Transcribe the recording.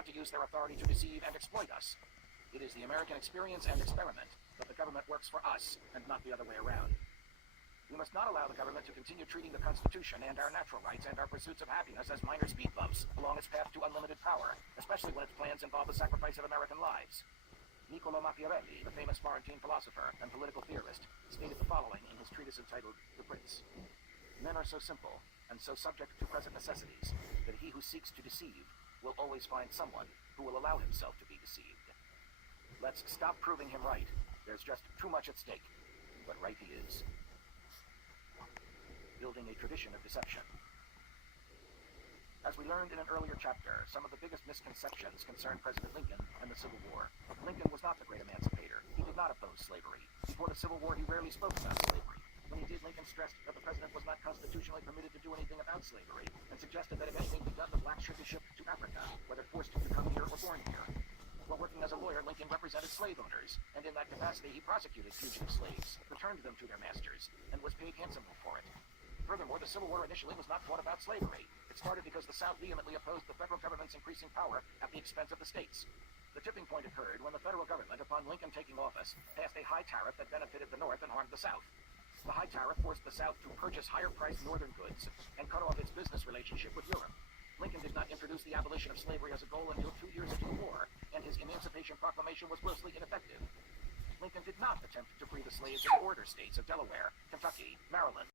not to use their authority to deceive and exploit us. It is the American experience and experiment that the government works for us and not the other way around. We must not allow the government to continue treating the Constitution and our natural rights and our pursuits of happiness as minor speed bumps along its path to unlimited power, especially when its plans involve the sacrifice of American lives. Niccolo Machiavelli, the famous Florentine philosopher and political theorist, stated the following in his treatise entitled The Prince. Men are so simple and so subject to present necessities that he who seeks to deceive will always find someone who will allow himself to be deceived. Let's stop proving him right. There's just too much at stake. But right he is. Building a tradition of deception. As we learned in an earlier chapter, some of the biggest misconceptions concerned President Lincoln and the Civil War. Lincoln was not the great emancipator. He did not oppose slavery. Before the Civil War, he rarely spoke about slavery. When he did, Lincoln stressed that the president was not constitutionally permitted to do anything about slavery, and suggested that if anything be done, the blacks should be shipped to Africa, whether forced to come here or born here. While working as a lawyer, Lincoln represented slave owners, and in that capacity he prosecuted fugitive slaves, returned them to their masters, and was paid handsomely for it. Furthermore, the Civil War initially was not fought about slavery. It started because the South vehemently opposed the federal government's increasing power at the expense of the states. The tipping point occurred when the federal government, upon Lincoln taking office, passed a high tariff that benefited the North and harmed the South. The high tariff forced the South to purchase higher-priced northern goods and cut off its business relationship with Europe. Lincoln did not introduce the abolition of slavery as a goal until 2 years into the war, and his Emancipation Proclamation was grossly ineffective. Lincoln did not attempt to free the slaves in the border states of Delaware, Kentucky, Maryland,